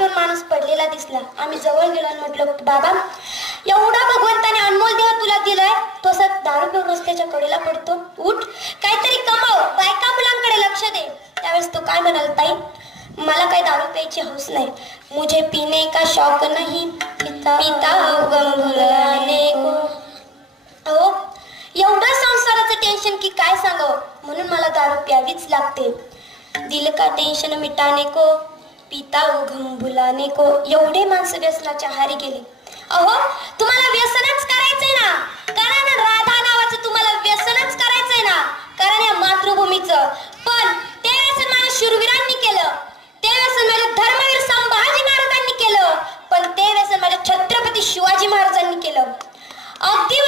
पिऊन माणूस पडलेला दिसला. आम्ही जवळ गेलो आणि म्हटलं, बाबा एवढा भगवंताने अनमोल देह तुला दिलाय, तो असा दारू पिऊन रस्त्याच्या कडेला पडतो. उठ, काहीतरी कमाव, बायका मुलांकडे लक्ष दे. त्यावेळेस तो काय म्हणाल, ताई मला काही दारू प्यायची हौस नाही, मुझे पीने का शौक नहीं, पिता गम भुलाने को. अहो एवढं संसाराचं टेन्शन की काय सांगावं, म्हणून मला दारू प्यावीच लागते. दिल का टेन्शन मिटाने को, पिता गम भुलाने को. एवढे माणसं व्यसनाच्या आहारी गेली. अहो तुम्हाला व्यसनच करायचंय ना, करा ना. राधा नावाचं तुम्हाला व्यसनच करायचंय ना, कारण या मातृभूमीचं. पण ते व्यसन माझ्या शूरवीरांनी केलं, ते व्यसन माझ्या धर्मवीर संभाजी महाराजांनी केलं, पण ते व्यसन माझ्या छत्रपती शिवाजी महाराजांनी केलं. अगदी